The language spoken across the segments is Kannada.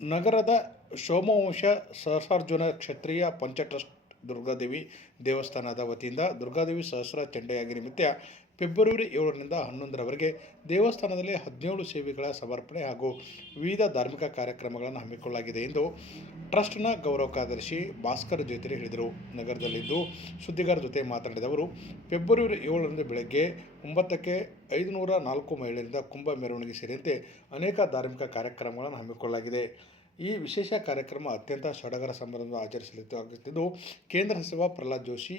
ನಗರದ ಸೋಮವಂಶ ಸಹಸ್ರಾರ್ಜುನ ಕ್ಷತ್ರಿಯ ಪಂಚಟ್ರಸ್ಟ್ ದುರ್ಗಾದೇವಿ ದೇವಸ್ಥಾನದ ವತಿಯಿಂದ ದುರ್ಗಾದೇವಿ ಸಹಸ್ರ ಚಂಡೆಯಾಗಿ ನಿಮಿತ್ತ ಫೆಬ್ರವರಿ ಏಳರಿಂದ ಹನ್ನೊಂದರವರೆಗೆ ದೇವಸ್ಥಾನದಲ್ಲಿ ಹದಿನೇಳು ಸೇವೆಗಳ ಸಮರ್ಪಣೆ ಹಾಗೂ ವಿವಿಧ ಧಾರ್ಮಿಕ ಕಾರ್ಯಕ್ರಮಗಳನ್ನು ಹಮ್ಮಿಕೊಳ್ಳಲಾಗಿದೆ ಎಂದು ಟ್ರಸ್ಟ್ನ ಗೌರವ ಕಾರ್ಯದರ್ಶಿ ಭಾಸ್ಕರ್ ಜೈತ್ರಿ ಹೇಳಿದರು. ನಗರದಲ್ಲಿಂದು ಸುದ್ದಿಗಾರರ ಜೊತೆ ಮಾತನಾಡಿದ ಅವರು, ಫೆಬ್ರವರಿ ಏಳರಂದು ಬೆಳಗ್ಗೆ ಒಂಬತ್ತಕ್ಕೆ ಐದುನೂರ ನಾಲ್ಕು ಮಹಿಳೆಯರಿಂದ ಕುಂಭ ಮೆರವಣಿಗೆ ಸೇರಿದಂತೆ ಅನೇಕ ಧಾರ್ಮಿಕ ಕಾರ್ಯಕ್ರಮಗಳನ್ನು ಹಮ್ಮಿಕೊಳ್ಳಲಾಗಿದೆ. ಈ ವಿಶೇಷ ಕಾರ್ಯಕ್ರಮ ಅತ್ಯಂತ ಸಡಗರ ಸಂಭ್ರಮದಿಂದ ಆಚರಿಸಲಿದ್ದು ಕೇಂದ್ರ ಸಚಿವ ಪ್ರಹ್ಲಾದ್ ಜೋಶಿ,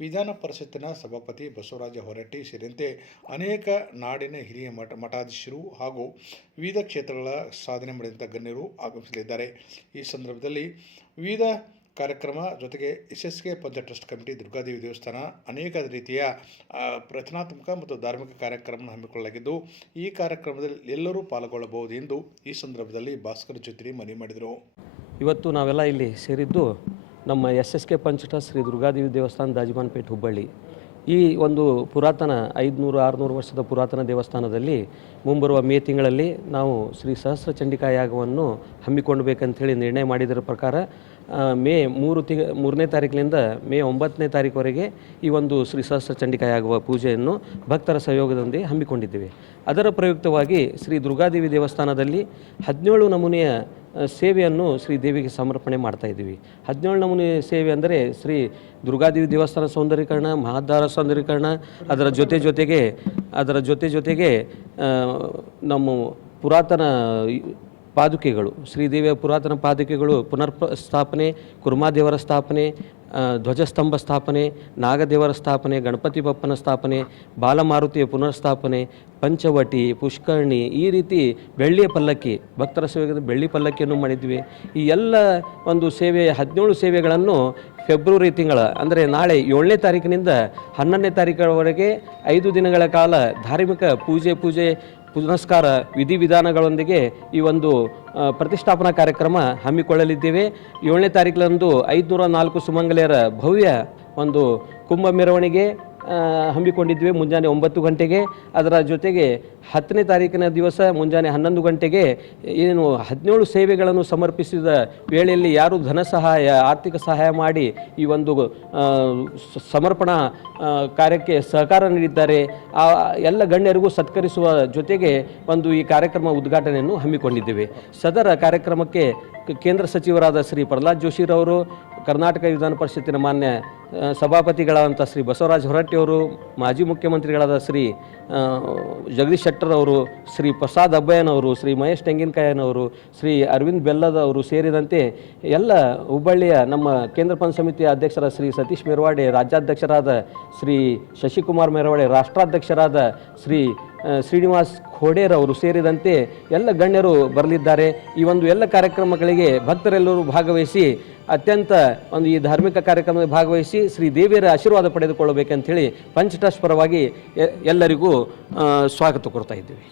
ವಿಧಾನ ಪರಿಷತ್ತಿನ ಸಭಾಪತಿ ಬಸವರಾಜ ಹೊರಟ್ಟಿ ಸೇರಿದಂತೆ ಅನೇಕ ನಾಡಿನ ಹಿರಿಯ ಮಠ ಮಠಾಧೀಶರು ಹಾಗೂ ವಿವಿಧ ಕ್ಷೇತ್ರಗಳ ಸಾಧನೆ ಮಾಡಿದಂಥ ಗಣ್ಯರು ಆಗಮಿಸಲಿದ್ದಾರೆ. ಈ ಸಂದರ್ಭದಲ್ಲಿ ವಿವಿಧ ಕಾರ್ಯಕ್ರಮ ಜೊತೆಗೆ ಎಸ್ ಎಸ್ ಕೆ ಪಂಚ ಟ್ರಸ್ಟ್ ಕಮಿಟಿ, ದುರ್ಗಾದೇವಿ ದೇವಸ್ಥಾನ ಅನೇಕ ರೀತಿಯ ರಚನಾತ್ಮಕ ಮತ್ತು ಧಾರ್ಮಿಕ ಕಾರ್ಯಕ್ರಮ ಹಮ್ಮಿಕೊಳ್ಳಲಾಗಿದ್ದು, ಈ ಕಾರ್ಯಕ್ರಮದಲ್ಲಿ ಎಲ್ಲರೂ ಪಾಲ್ಗೊಳ್ಳಬಹುದು ಎಂದು ಈ ಸಂದರ್ಭದಲ್ಲಿ ಭಾಸ್ಕರ್ ಜೊತೆ ಮನವಿ ಮಾಡಿದರು. ಇವತ್ತು ನಾವೆಲ್ಲ ಇಲ್ಲಿ ಸೇರಿದ್ದು ನಮ್ಮ ಎಸ್ ಎಸ್ ಕೆ ಪಂಚಟ ಶ್ರೀ ದುರ್ಗಾದೇವಿ ದೇವಸ್ಥಾನ ದಾಜಿಮಾನ್ಪೇಟೆ ಹುಬ್ಬಳ್ಳಿ. ಈ ಒಂದು ಪುರಾತನ ಐದುನೂರು, ಆರುನೂರು ವರ್ಷದ ಪುರಾತನ ದೇವಸ್ಥಾನದಲ್ಲಿ ಮುಂಬರುವ ಮೇ ತಿಂಗಳಲ್ಲಿ ನಾವು ಶ್ರೀ ಸಹಸ್ರ ಚಂಡಿಕಾ ಯಾಗವನ್ನು ಹಮ್ಮಿಕೊಳ್ಬೇಕಂಥೇಳಿ ನಿರ್ಣಯ ಮಾಡಿದರ ಪ್ರಕಾರ ಮೇ ಮೂರು ತಿಂಗ, ಮೂರನೇ ತಾರೀಕಿನಿಂದ ಮೇ ಒಂಬತ್ತನೇ ತಾರೀಕುವರೆಗೆ ಈ ಒಂದು ಶ್ರೀ ಸಹಸ್ರ ಚಂಡಿಕಾಯಾಗುವ ಪೂಜೆಯನ್ನು ಭಕ್ತರ ಸಹಯೋಗದೊಂದಿಗೆ ಹಮ್ಮಿಕೊಂಡಿದ್ದೇವೆ. ಅದರ ಪ್ರಯುಕ್ತವಾಗಿ ಶ್ರೀ ದುರ್ಗಾದೇವಿ ದೇವಸ್ಥಾನದಲ್ಲಿ ಹದಿನೇಳು ನಮೂನೆಯ ಸೇವೆಯನ್ನು ಶ್ರೀ ದೇವಿಗೆ ಸಮರ್ಪಣೆ ಮಾಡ್ತಾ ಇದ್ದೀವಿ. ಹದಿನೇಳು ನಮೂನೆ ಸೇವೆ ಅಂದರೆ ಶ್ರೀ ದುರ್ಗಾದೇವಿ ದೇವಸ್ಥಾನ ಸೌಂದರ್ಯೀಕರಣ, ಮಹಾದ್ವಾರ ಸೌಂದರ್ಯೀಕರಣ, ಅದರ ಜೊತೆ ಜೊತೆಗೆ, ಅದರ ಜೊತೆ ಜೊತೆಗೆ ನಮ್ಮ ಪುರಾತನ ಪಾದುಕೆಗಳು ಶ್ರೀದೇವಿಯ ಪುರಾತನ ಪಾದುಕೆಗಳು ಪುನರ್ ಸ್ಥಾಪನೆ ಕುರ್ಮಾದೇವರ ಸ್ಥಾಪನೆ ಧ್ವಜಸ್ತಂಭ ಸ್ಥಾಪನೆ, ನಾಗದೇವರ ಸ್ಥಾಪನೆ, ಗಣಪತಿ ಬಪ್ಪನ ಸ್ಥಾಪನೆ, ಬಾಲಮಾರುತಿಯ ಪುನರ್ಸ್ಥಾಪನೆ, ಪಂಚವಟಿ, ಪುಷ್ಕರ್ಣಿ, ಈ ರೀತಿ ಬೆಳ್ಳಿಯ ಪಲ್ಲಕ್ಕಿ, ಭಕ್ತರ ಸೇವೆಗೆ ಬೆಳ್ಳಿ ಪಲ್ಲಕ್ಕಿಯನ್ನು ಮಾಡಿದ್ವಿ. ಈ ಎಲ್ಲ ಒಂದು ಸೇವೆ ಹದಿನೇಳು ಸೇವೆಗಳನ್ನು ಫೆಬ್ರವರಿ ತಿಂಗಳ, ಅಂದರೆ ನಾಳೆ ಏಳನೇ ತಾರೀಕಿನಿಂದ ಹನ್ನೊಂದನೇ ತಾರೀಕರವರೆಗೆ ಐದು ದಿನಗಳ ಕಾಲ ಧಾರ್ಮಿಕ ಪೂಜೆ ಪೂಜೆ ಪುನಸ್ಕಾರ ವಿಧಿವಿಧಾನಗಳೊಂದಿಗೆ ಈ ಒಂದು ಪ್ರತಿಷ್ಠಾಪನಾ ಕಾರ್ಯಕ್ರಮ ಹಮ್ಮಿಕೊಳ್ಳಲಿದ್ದೇವೆ. ಏಳನೇ ತಾರೀಕಿನಂದು ಐದುನೂರ ನಾಲ್ಕು ಸುಮಂಗಲಿಯರ ಭವ್ಯ ಒಂದು ಕುಂಭ ಮೆರವಣಿಗೆ ಹಮ್ಮಿಕೊಂಡಿದ್ವಿ. ಮುಂಜಾನೆ ಒಂಬತ್ತು ಗಂಟೆಗೆ. ಅದರ ಜೊತೆಗೆ ಹತ್ತನೇ ತಾರೀಕಿನ ದಿವಸ ಮುಂಜಾನೆ ಹನ್ನೊಂದು ಗಂಟೆಗೆ ಏನು ಹದಿನೇಳು ಸೇವೆಗಳನ್ನು ಸಮರ್ಪಿಸಿದ ವೇಳೆಯಲ್ಲಿ ಯಾರು ಧನ ಸಹಾಯ, ಆರ್ಥಿಕ ಸಹಾಯ ಮಾಡಿ ಈ ಒಂದು ಸಮರ್ಪಣಾ ಕಾರ್ಯಕ್ಕೆ ಸಹಕಾರ ನೀಡಿದ್ದಾರೆ. ಆ, ಎಲ್ಲ ಗಣ್ಯರಿಗೂ ಸತ್ಕರಿಸುವ ಜೊತೆಗೆ ಒಂದು ಈ ಕಾರ್ಯಕ್ರಮ ಉದ್ಘಾಟನೆಯನ್ನು ಹಮ್ಮಿಕೊಂಡಿದ್ದೇವೆ. ಸದರ ಕಾರ್ಯಕ್ರಮಕ್ಕೆ ಕೇಂದ್ರ ಸಚಿವರಾದ ಶ್ರೀ ಪ್ರಹ್ಲಾದ್ ಜೋಶಿರವರು ಕರ್ನಾಟಕ ವಿಧಾನ ಪರಿಷತ್ತಿನ ಮಾನ್ಯ ಸಭಾಪತಿಗಳಾದಂಥ ಶ್ರೀ ಬಸವರಾಜ ಹೊರಟ್ಟಿಯವರು ಮಾಜಿ ಮುಖ್ಯಮಂತ್ರಿಗಳಾದ ಶ್ರೀ ಜಗದೀಶ್ ಶೆಟ್ಟರ್ ಅವರು, ಶ್ರೀ ಪ್ರಸಾದ್ ಅಬ್ಬಯ್ಯನವರು ಶ್ರೀ ಮಹೇಶ್ ತೆಂಗಿನಕಾಯನವರು ಶ್ರೀ ಅರವಿಂದ್ ಬೆಲ್ಲದ ಅವರು ಸೇರಿದಂತೆ ಎಲ್ಲ ಹುಬ್ಬಳ್ಳಿಯ ನಮ್ಮ ಕೇಂದ್ರ ಪಂಚ ಸಮಿತಿಯ ಅಧ್ಯಕ್ಷರ ಶ್ರೀ ಸತೀಶ್ ಮೆರವಾಡೆ ರಾಜ್ಯಾಧ್ಯಕ್ಷರಾದ ಶ್ರೀ ಶಶಿಕುಮಾರ್ ಮೆರವಾಡೆ ರಾಷ್ಟ್ರಾಧ್ಯಕ್ಷರಾದ ಶ್ರೀ ಶ್ರೀನಿವಾಸ್ ಖೋಡೇರ್ ಅವರು ಸೇರಿದಂತೆ ಎಲ್ಲ ಗಣ್ಯರು ಬರಲಿದ್ದಾರೆ. ಈ ಒಂದು ಎಲ್ಲ ಕಾರ್ಯಕ್ರಮಗಳಿಗೆ ಭಕ್ತರೆಲ್ಲರೂ ಭಾಗವಹಿಸಿ, ಅತ್ಯಂತ ಒಂದು ಈ ಧಾರ್ಮಿಕ ಕಾರ್ಯಕ್ರಮದಲ್ಲಿ ಭಾಗವಹಿಸಿ ಶ್ರೀ ದೇವಿಯರ ಆಶೀರ್ವಾದ ಪಡೆದುಕೊಳ್ಳಬೇಕಂತೇಳಿ ಹೇಳಿ ಟ್ರಸ್ಟ್ ಪರವಾಗಿ ಎಲ್ಲರಿಗೂ ಸ್ವಾಗತ ಕೊಡ್ತಾ ಇದ್ದೀವಿ.